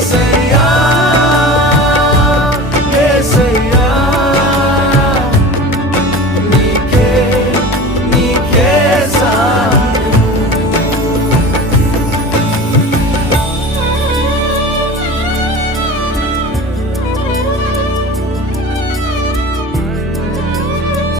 say